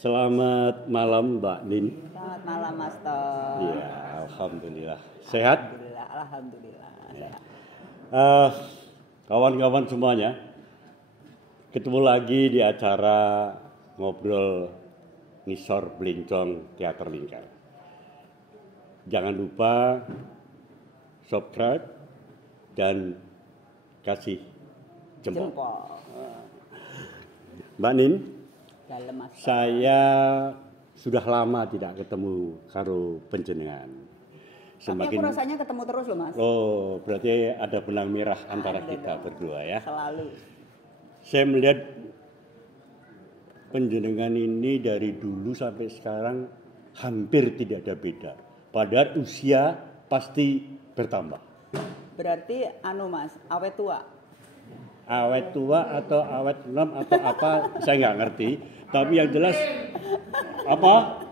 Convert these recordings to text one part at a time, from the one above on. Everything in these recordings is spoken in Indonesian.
Selamat malam Mbak Nin. Selamat malam Mas Tom. Iya, alhamdulillah. Sehat? Alhamdulillah. Sehat. Kawan-kawan semuanya, ketemu lagi di acara ngobrol Ngisor Belincong Teater Lingkar. Jangan lupa subscribe dan kasih jempol. Mbak Nin, saya sudah lama tidak ketemu karo panjenengan. Tapi aku rasanya ketemu terus loh Mas. Oh, berarti ada benang merah antara kita berdua ya. Selalu. Saya melihat panjenengan ini dari dulu sampai sekarang hampir tidak ada beda. Padahal usia pasti bertambah. Berarti Mas, awet tua. Awet tua atau awet enam atau apa saya nggak ngerti. Tapi yang jelas apa?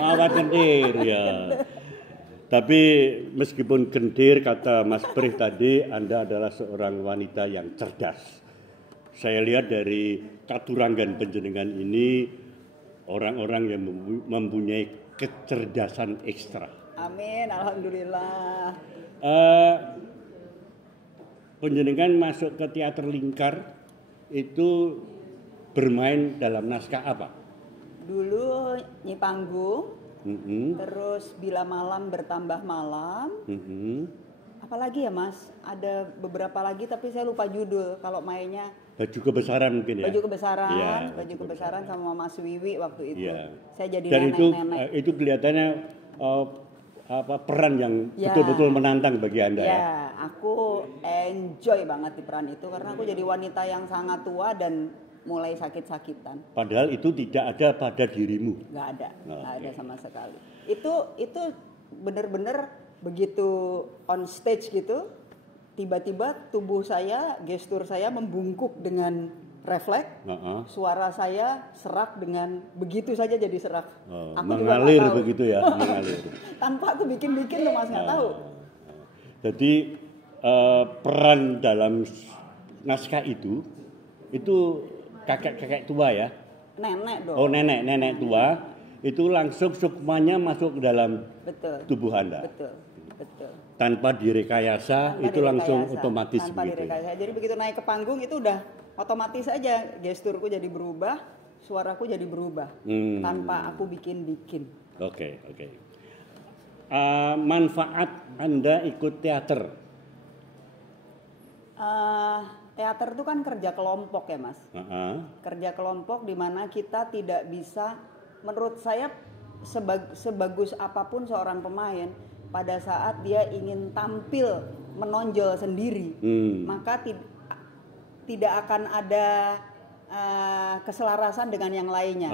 Awet kentir ya. Tapi meskipun kentir kata Mas Prih tadi, Anda adalah seorang wanita yang cerdas. Saya lihat dari katuranggan panjenengan ini orang-orang yang mempunyai kecerdasan ekstra. Amin, alhamdulillah. Panjenengan masuk ke teater Lingkar itu bermain dalam naskah apa? Dulu Nyi Panggung, terus Bila Malam Bertambah Malam. Apalagi ya Mas? Ada beberapa lagi tapi saya lupa judul. Kalau mainnya Baju Kebesaran mungkin ya. Baju Kebesaran, ya, Baju Kebesaran sama Mas Wiwi waktu itu. Ya. Saya jadi dan nenek-nenek. itu kelihatannya peran yang betul-betul menantang bagi Anda ya. Ya, aku enjoy banget di peran itu karena aku jadi wanita yang sangat tua dan mulai sakit-sakitan. Padahal itu tidak ada pada dirimu. Nggak ada, nggak ada sama sekali. Itu benar-benar begitu on stage gitu, tiba-tiba tubuh saya, gestur saya membungkuk dengan refleks, suara saya serak dengan begitu saja jadi serak. Aku mengalir begitu ya, mengalir. Tanpa aku bikin-bikin tuh Mas nggak tahu. Jadi peran dalam naskah itu kakek-kakek tua ya? Nenek dong. Oh nenek tua itu langsung sukmanya masuk ke dalam tubuh Anda. Betul. Tanpa direkayasa, itu langsung otomatis tanpa begitu. Direkayasa. Jadi begitu naik ke panggung itu udah otomatis aja gesturku jadi berubah, suaraku jadi berubah tanpa aku bikin-bikin. Oke. Manfaat Anda ikut teater? Teater itu kan kerja kelompok ya Mas. Kerja kelompok di mana kita tidak bisa, menurut saya sebagus apapun seorang pemain, pada saat dia ingin tampil menonjol sendiri, maka tidak akan ada keselarasan dengan yang lainnya.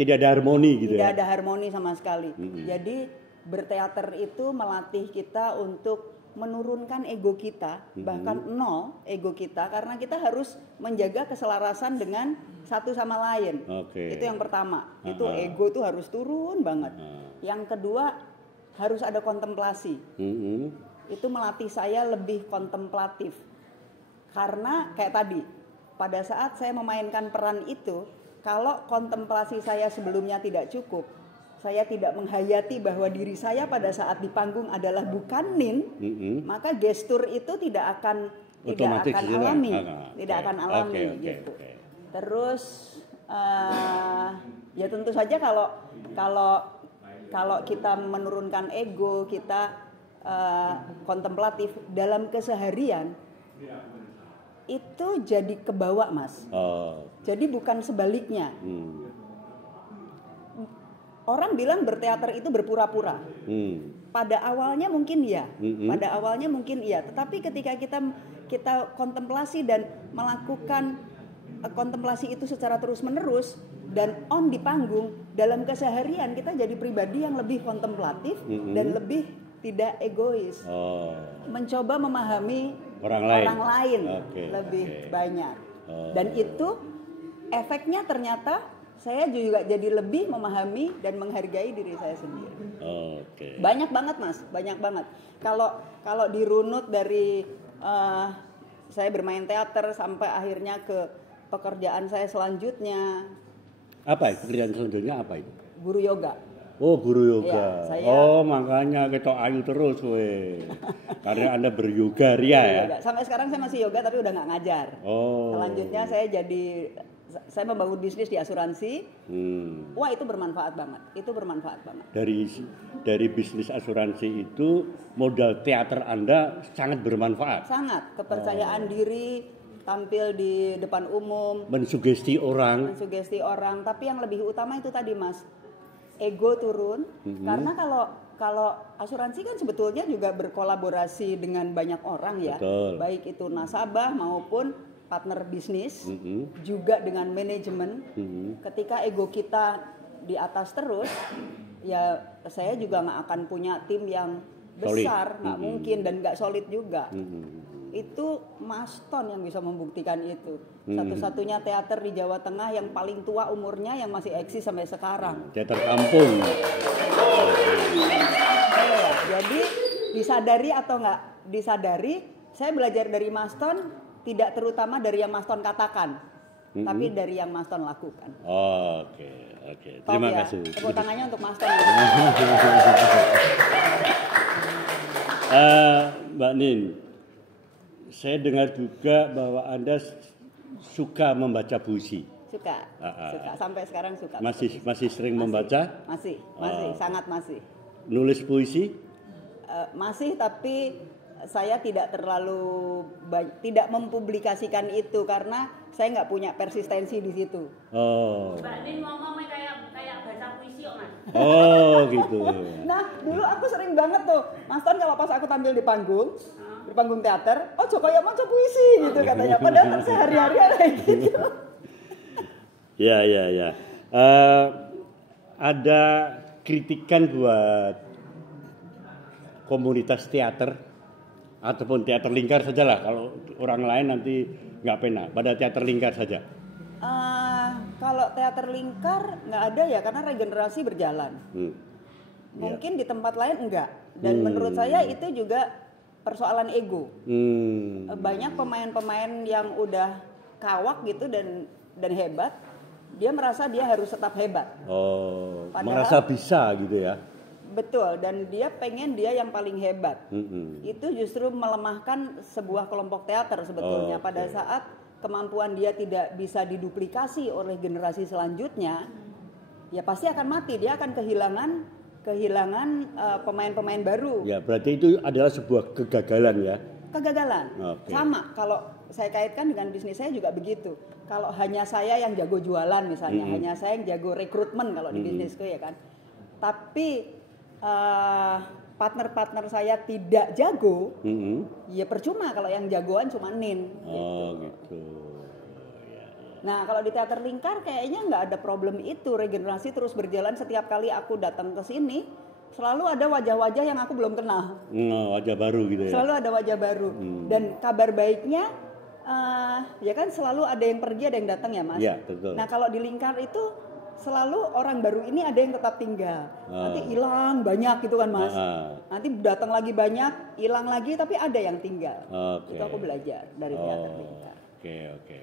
Tidak ada harmoni gitu ya? Tidak ada harmoni sama sekali. Jadi berteater itu melatih kita untuk menurunkan ego kita, bahkan nol ego kita, karena kita harus menjaga keselarasan dengan satu sama lain. Itu yang pertama. Itu ego itu harus turun banget. Yang kedua harus ada kontemplasi. Itu melatih saya lebih kontemplatif. Karena kayak tadi, pada saat saya memainkan peran itu, kalau kontemplasi saya sebelumnya tidak cukup, saya tidak menghayati bahwa diri saya pada saat di panggung adalah bukan Nin, maka gestur itu tidak akan alami, akan alami gitu. Terus ya tentu saja kalau kita menurunkan ego, kita kontemplatif dalam keseharian, itu jadi kebawa Mas. Jadi bukan sebaliknya. Orang bilang berteater itu berpura-pura. Pada awalnya mungkin iya, tetapi ketika kita kontemplasi dan melakukan kontemplasi itu secara terus-menerus dan on di panggung, dalam keseharian kita jadi pribadi yang lebih kontemplatif dan lebih tidak egois. Mencoba memahami orang lain lebih banyak. Dan itu efeknya ternyata saya juga jadi lebih memahami dan menghargai diri saya sendiri. Banyak banget Mas, banyak banget. Kalau dirunut dari saya bermain teater sampai akhirnya ke pekerjaan saya selanjutnya, Apa pekerjaan selanjutnya apa itu? Guru yoga. Oh, guru yoga. Iya, saya- Oh, makanya ketok ayu terus we. Karena Anda beryoga ria ya. Yoga. Sampai sekarang saya masih yoga tapi udah nggak ngajar. Oh. Selanjutnya saya membangun bisnis di asuransi. Wah, itu bermanfaat banget. Itu bermanfaat banget. Dari bisnis asuransi itu modal teater Anda sangat bermanfaat. Sangat kepercayaan diri, tampil di depan umum, Mensugesti orang. mensugesti orang. Tapi yang lebih utama itu tadi, Mas, ego turun. Karena kalau asuransi kan sebetulnya juga berkolaborasi dengan banyak orang ya, Betul. baik itu nasabah maupun partner bisnis, juga dengan manajemen. Ketika ego kita di atas terus, ya saya juga nggak akan punya tim yang besar, nggak mungkin, dan nggak solid juga. Itu Mas Ton yang bisa membuktikan itu. Satu-satunya teater di Jawa Tengah yang paling tua umurnya yang masih eksis sampai sekarang. Teater kampung. Iya, jadi disadari atau nggak disadari, saya belajar dari Mas Ton tidak terutama dari yang Mas Ton katakan, tapi dari yang Mas Ton lakukan. Oke. Top Terima ya. kasih. Tepuk tangannya untuk Mas Ton. Mbak Nin, saya dengar juga bahwa Anda suka membaca puisi. Suka. Sampai sekarang suka. Masih sering membaca? Masih, sangat masih. Nulis puisi? Masih, tapi saya tidak terlalu tidak mempublikasikan itu karena saya nggak punya persistensi di situ. Oh. Mbak Nin ngomong kayak baca puisi kok, Mas. Oh, gitu. Nah, dulu aku sering banget tuh, Mas Ton kalau pas aku tampil di panggung teater, oh Joko ya maca puisi gitu katanya. Padahal sehari-hari kayak gitu. Ya. Ada kritikan buat komunitas teater ataupun teater lingkar sajalah, kalau orang lain nanti nggak pena, pada teater lingkar saja. Kalau teater lingkar nggak ada ya, karena regenerasi berjalan. Mungkin di tempat lain enggak. Dan menurut saya itu juga persoalan ego. Banyak pemain-pemain yang udah kawak gitu dan hebat, dia merasa dia harus tetap hebat. Oh, Padahal, merasa bisa gitu ya. Betul, dan dia pengen dia yang paling hebat. Itu justru melemahkan sebuah kelompok teater sebetulnya. Pada saat kemampuan dia tidak bisa diduplikasi oleh generasi selanjutnya, ya pasti akan mati. Dia akan kehilangan pemain-pemain baru. Ya, berarti itu adalah sebuah kegagalan ya. Kegagalan. Sama, kalau saya kaitkan dengan bisnis saya juga begitu. Kalau hanya saya yang jago jualan misalnya, hanya saya yang jago rekrutmen kalau di bisnisku ya kan. Tapi partner-partner saya tidak jago, ya percuma kalau yang jagoan cuma Nin. Gitu. Nah, kalau di teater lingkar kayaknya nggak ada problem itu, regenerasi terus berjalan. Setiap kali aku datang ke sini, selalu ada wajah-wajah yang aku belum kenal. Wajah baru gitu ya. Selalu ada wajah baru. Dan kabar baiknya, ya kan selalu ada yang pergi, ada yang datang ya Mas. Iya, betul. Nah, kalau di lingkar itu selalu orang baru ini ada yang tetap tinggal. Nanti hilang banyak gitu kan Mas. Nanti datang lagi banyak, hilang lagi, tapi ada yang tinggal. Itu aku belajar dari teater lingkar. Oke.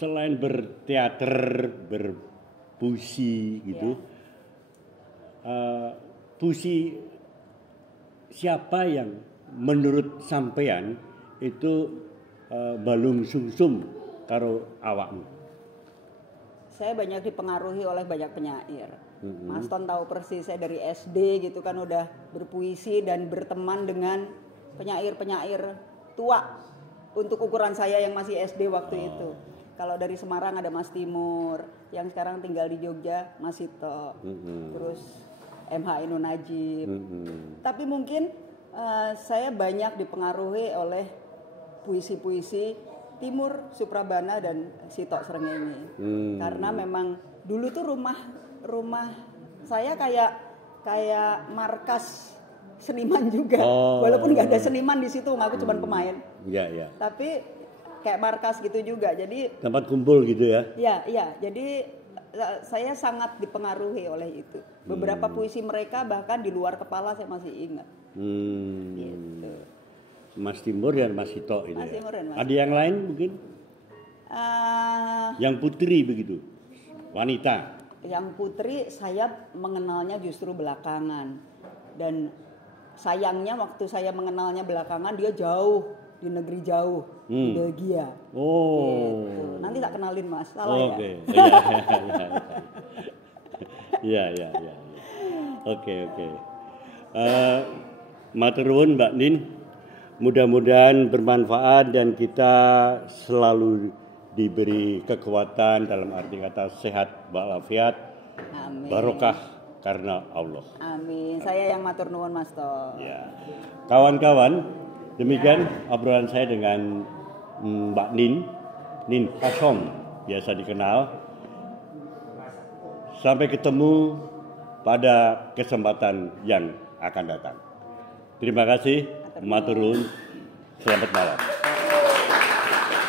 Selain berteater, berpuisi gitu, puisi siapa yang menurut sampean itu balung sumsum karo awakmu? Saya banyak dipengaruhi oleh banyak penyair. Mas Ton tahu persis, saya dari SD gitu kan udah berpuisi dan berteman dengan penyair-penyair tua untuk ukuran saya yang masih SD waktu itu. Kalau dari Semarang ada Mas Timur, yang sekarang tinggal di Jogja Mas Sito, terus MH Ainun Najib. Tapi mungkin saya banyak dipengaruhi oleh puisi-puisi Timur Suprabana dan Sito Srengenge. Karena memang dulu tuh rumah saya kayak markas seniman juga. Walaupun nggak ada seniman di situ, aku cuma pemain. Iya. Tapi kayak markas gitu juga. Jadi tempat kumpul gitu ya. Iya. Jadi saya sangat dipengaruhi oleh itu. Beberapa puisi mereka bahkan di luar kepala saya masih ingat. Gitu. Mas Timur dan Mas Sito itu. Mas Timur dan Mas Ada yang lain mungkin? Yang putri begitu, wanita. Yang putri saya mengenalnya justru belakangan, dan sayangnya waktu saya mengenalnya belakangan dia jauh di negeri jauh di Belgia. Oh. Gitu. Nanti tak kenalin Mas, salah Oke. ya. Iya. Oke. Matur nuwun Mbak Nin. Mudah-mudahan bermanfaat dan kita selalu diberi kekuatan dalam arti kata sehat walafiat. Amin. Barokah karena Allah. Amin. Saya yang matur nuwun Mas To. Ya. Kawan-kawan, demikian obrolan saya dengan Mbak Nin Kasom biasa dikenal. Sampai ketemu pada kesempatan yang akan datang. Terima kasih, matur nuwun. Selamat malam.